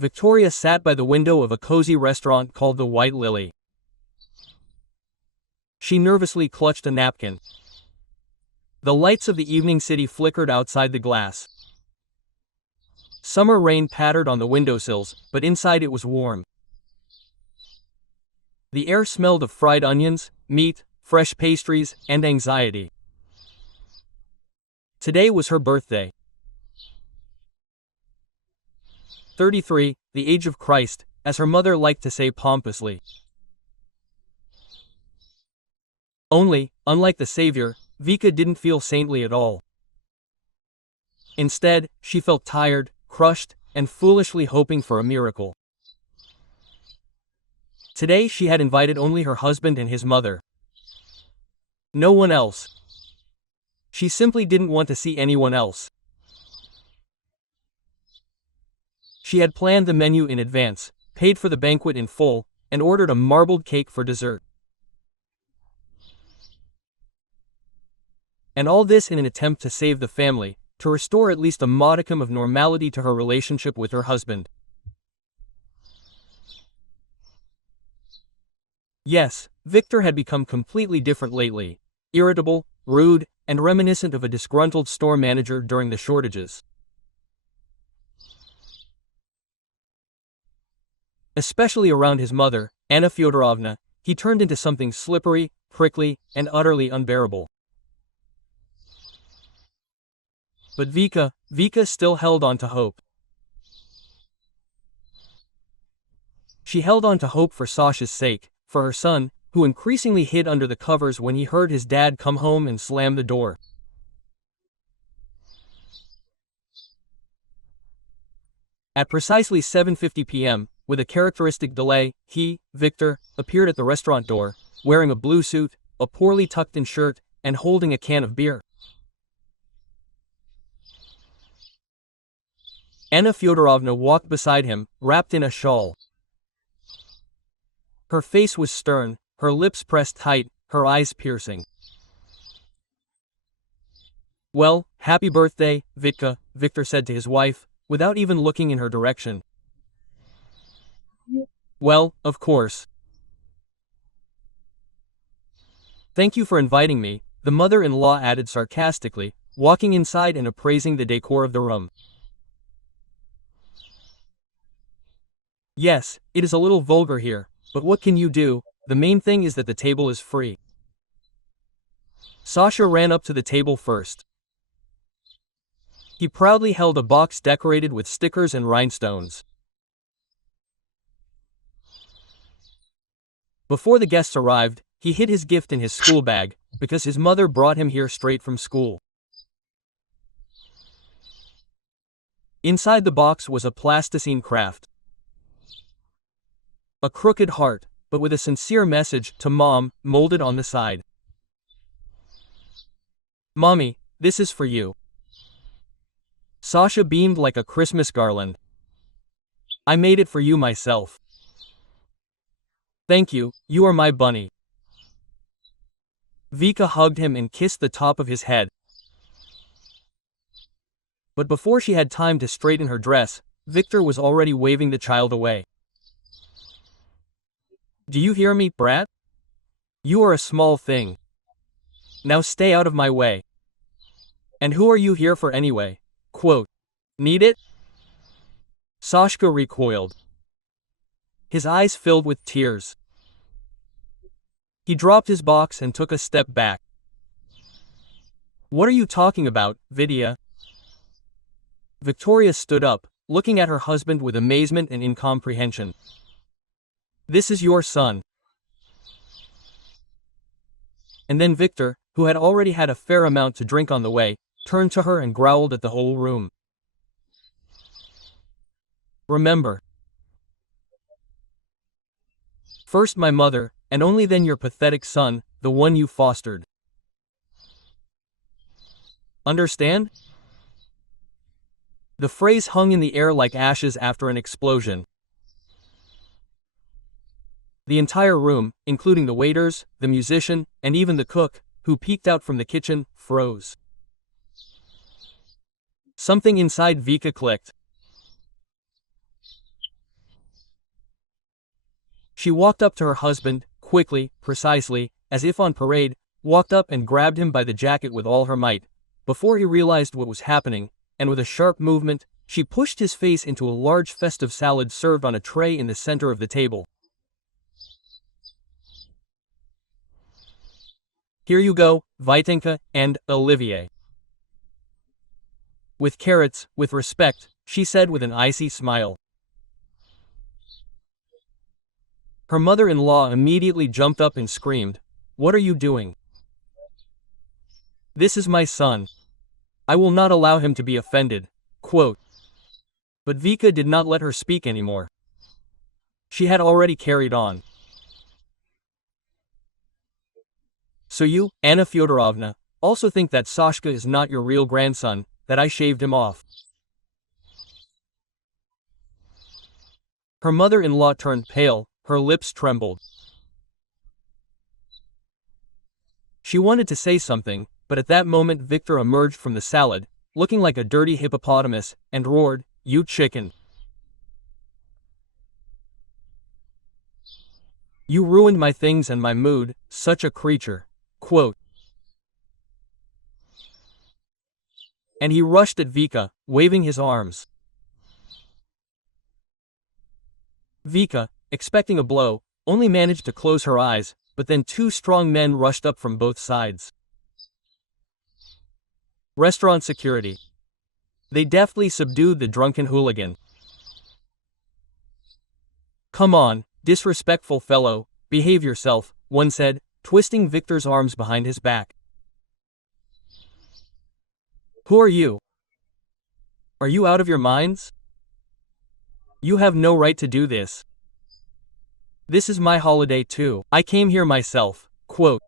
Victoria sat by the window of a cozy restaurant called the White Lily. She nervously clutched a napkin. The lights of the evening city flickered outside the glass. Summer rain pattered on the windowsills, but inside it was warm. The air smelled of fried onions, meat, fresh pastries, and anxiety. Today was her birthday. 33, the age of Christ, as her mother liked to say pompously. Only, unlike the Savior, Vika didn't feel saintly at all. Instead, she felt tired, crushed, and foolishly hoping for a miracle. Today she had invited only her husband and his mother. No one else. She simply didn't want to see anyone else. She had planned the menu in advance, paid for the banquet in full, and ordered a marbled cake for dessert. And all this in an attempt to save the family, to restore at least a modicum of normality to her relationship with her husband. Yes, Victor had become completely different lately, irritable, rude, and reminiscent of a disgruntled store manager during the shortages. Especially around his mother, Anna Fyodorovna, he turned into something slippery, prickly, and utterly unbearable. But Vika still held on to hope. She held on to hope for Sasha's sake, for her son, who increasingly hid under the covers when he heard his dad come home and slam the door. At precisely 7:50 p.m., with a characteristic delay, Victor, appeared at the restaurant door, wearing a blue suit, a poorly tucked-in shirt, and holding a can of beer. Anna Fyodorovna walked beside him, wrapped in a shawl. Her face was stern, her lips pressed tight, her eyes piercing. "Well, happy birthday, Vitka," Victor said to his wife, without even looking in her direction. "Well, of course. Thank you for inviting me," the mother-in-law added sarcastically, walking inside and appraising the decor of the room. "Yes, it is a little vulgar here, but what can you do? The main thing is that the table is free." Sasha ran up to the table first. He proudly held a box decorated with stickers and rhinestones. Before the guests arrived, he hid his gift in his school bag, because his mother brought him here straight from school. Inside the box was a plasticine craft. A crooked heart, but with a sincere message to Mom, molded on the side. "Mommy, this is for you." Sasha beamed like a Christmas garland. "I made it for you myself." "Thank you, you are my bunny." Vika hugged him and kissed the top of his head. But before she had time to straighten her dress, Victor was already waving the child away. "Do you hear me, brat? You are a small thing. Now stay out of my way. And who are you here for anyway? Quote, need it?" Sashka recoiled. His eyes filled with tears. He dropped his box and took a step back. "What are you talking about, Vidya?" Victoria stood up, looking at her husband with amazement and incomprehension. "This is your son." And then Victor, who had already had a fair amount to drink on the way, turned to her and growled at the whole room. "Remember. First my mother, and only then your pathetic son, the one you fostered. Understand?" The phrase hung in the air like ashes after an explosion. The entire room, including the waiters, the musician, and even the cook, who peeked out from the kitchen, froze. Something inside Vika clicked. She walked up to her husband, quickly, precisely, as if on parade, walked up and grabbed him by the jacket with all her might, before he realized what was happening, and with a sharp movement, she pushed his face into a large festive salad served on a tray in the center of the table. Here you go, Vitenka and Olivier. With carrots, with respect, she said with an icy smile. Her mother-in-law immediately jumped up and screamed, "What are you doing? This is my son. I will not allow him to be offended." Quote. But Vika did not let her speak anymore. She had already carried on. So you, Anna Fyodorovna, also think that Sashka is not your real grandson, that I shaved him off. Her mother-in-law turned pale, her lips trembled. She wanted to say something, but at that moment Victor emerged from the salad, looking like a dirty hippopotamus, and roared, "You chicken! You ruined my things and my mood, such a creature." Quote. And he rushed at Vika, waving his arms. Vika, expecting a blow, only managed to close her eyes, but then two strong men rushed up from both sides. Restaurant security. They deftly subdued the drunken hooligan. "Come on, disrespectful fellow, behave yourself," one said, twisting Victor's arms behind his back. "Who are you? Are you out of your minds? You have no right to do this. This is my holiday too. I came here myself." Quote.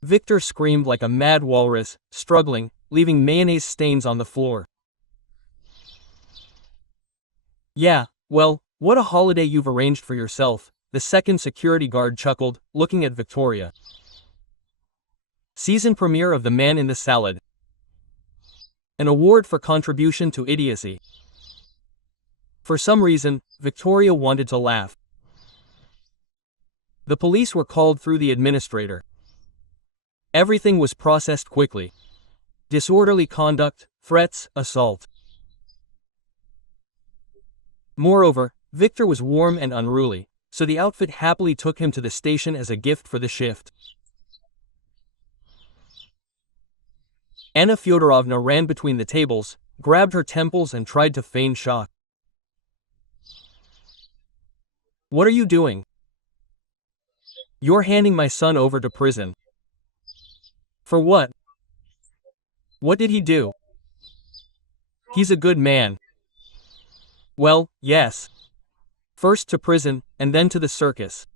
Victor screamed like a mad walrus, struggling, leaving mayonnaise stains on the floor. "Yeah, well, what a holiday you've arranged for yourself," the second security guard chuckled, looking at Victoria. Season premiere of The Man in the Salad. An award for contribution to idiocy. For some reason, Victoria wanted to laugh. The police were called through the administrator. Everything was processed quickly. Disorderly conduct, threats, assault. Moreover, Victor was warm and unruly, so the outfit happily took him to the station as a gift for the shift. Anna Fyodorovna ran between the tables, grabbed her temples and tried to feign shock. "What are you doing? You're handing my son over to prison. For what? What did he do? He's a good man." "Well, yes. First to prison, and then to the circus.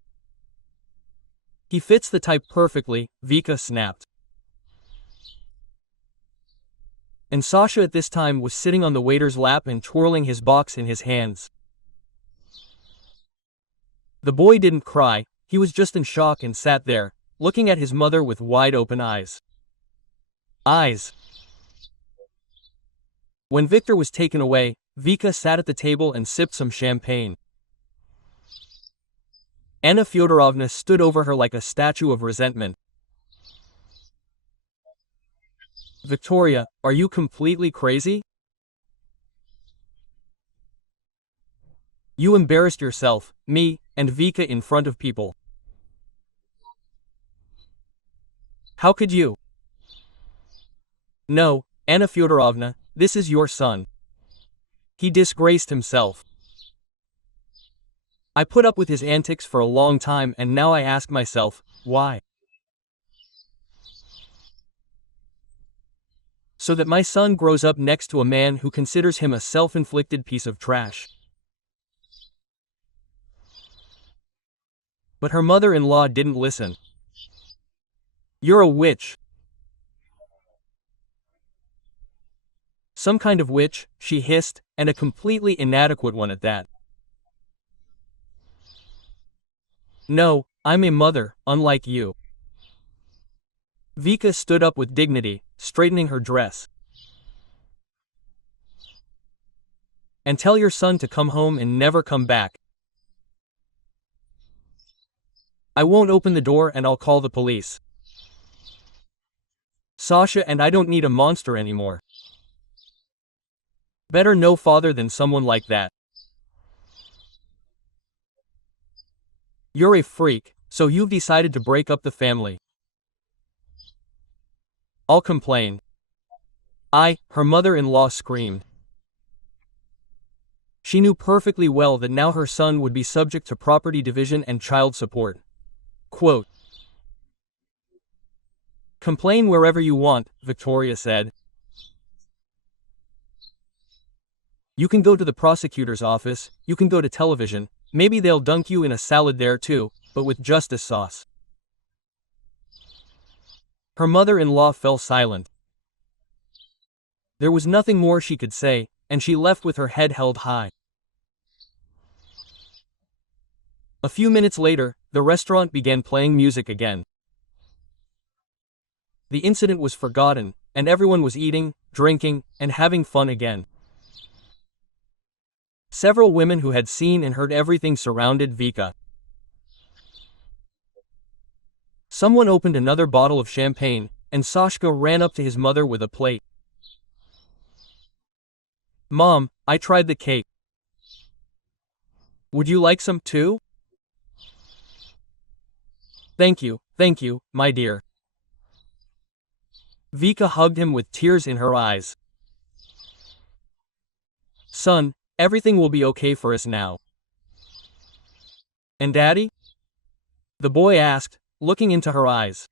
He fits the type perfectly," Vika snapped. And Sasha at this time was sitting on the waiter's lap and twirling his box in his hands. The boy didn't cry, he was just in shock and sat there, looking at his mother with wide-open eyes. When Victor was taken away, Vika sat at the table and sipped some champagne. Anna Fyodorovna stood over her like a statue of resentment. "Victoria, are you completely crazy? You embarrassed yourself, me, and Vika in front of people. How could you? No, Anna Fyodorovna, this is your son. He disgraced himself. I put up with his antics for a long time and now I ask myself, why? So that my son grows up next to a man who considers him a self-inflicted piece of trash." But her mother-in-law didn't listen. "You're a witch. Some kind of witch," she hissed, "and a completely inadequate one at that. No, I'm a mother, unlike you." Vika stood up with dignity, straightening her dress. "And tell your son to come home and never come back. I won't open the door and I'll call the police. Sasha and I don't need a monster anymore. Better no father than someone like that. You're a freak, so you've decided to break up the family. I'll complain. Her mother-in-law screamed. She knew perfectly well that now her son would be subject to property division and child support. Quote, "Complain wherever you want," Victoria said. "You can go to the prosecutor's office, you can go to television, maybe they'll dunk you in a salad there too, but with justice sauce." Her mother-in-law fell silent. There was nothing more she could say, and she left with her head held high. A few minutes later, the restaurant began playing music again. The incident was forgotten, and everyone was eating, drinking, and having fun again. Several women who had seen and heard everything surrounded Vika. Someone opened another bottle of champagne, and Sashka ran up to his mother with a plate. "Mom, I tried the cake. Would you like some too?" Thank you, my dear." Vika hugged him with tears in her eyes. "Son, everything will be okay for us now." "And Daddy?" the boy asked, looking into her eyes.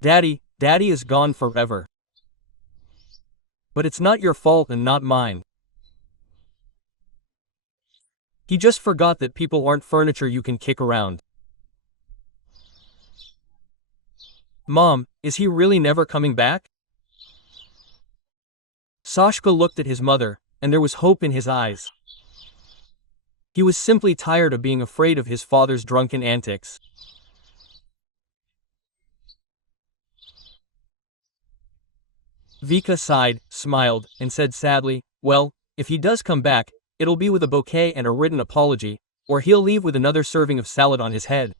Daddy is gone forever. But it's not your fault and not mine. He just forgot that people aren't furniture you can kick around." "Mom, is he really never coming back?" Sashka looked at his mother, and there was hope in his eyes. He was simply tired of being afraid of his father's drunken antics. Vika sighed, smiled, and said sadly, "Well, if he does come back, it'll be with a bouquet and a written apology, or he'll leave with another serving of salad on his head."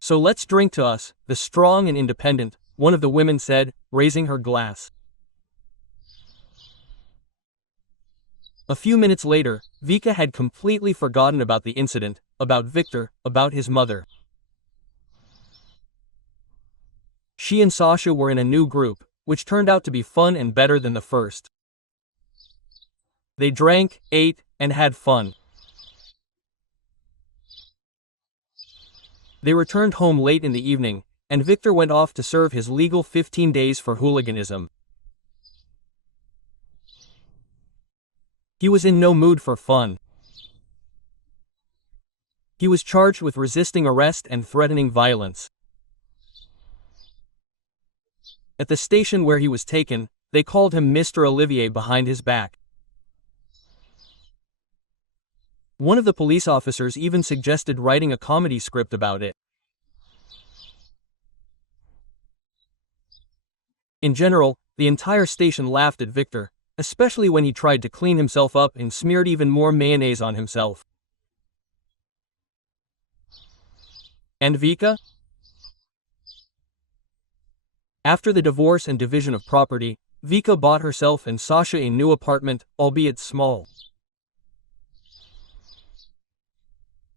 "So let's drink to us, the strong and independent," one of the women said, raising her glass. A few minutes later, Vika had completely forgotten about the incident, about Victor, about his mother. She and Sasha were in a new group, which turned out to be fun and better than the first. They drank, ate, and had fun. They returned home late in the evening, and Victor went off to serve his legal 15 days for hooliganism. He was in no mood for fun. He was charged with resisting arrest and threatening violence. At the station where he was taken, they called him Mr. Olivier behind his back. One of the police officers even suggested writing a comedy script about it. In general, the entire station laughed at Victor, especially when he tried to clean himself up and smeared even more mayonnaise on himself. And Vika? After the divorce and division of property, Vika bought herself and Sasha a new apartment, albeit small.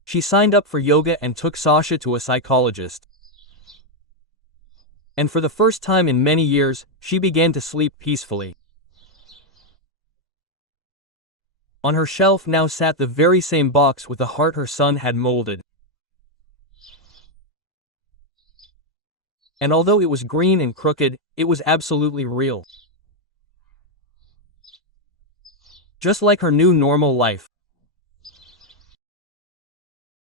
She signed up for yoga and took Sasha to a psychologist. And for the first time in many years, she began to sleep peacefully. On her shelf now sat the very same box with the heart her son had molded. And although it was green and crooked, it was absolutely real. Just like her new normal life.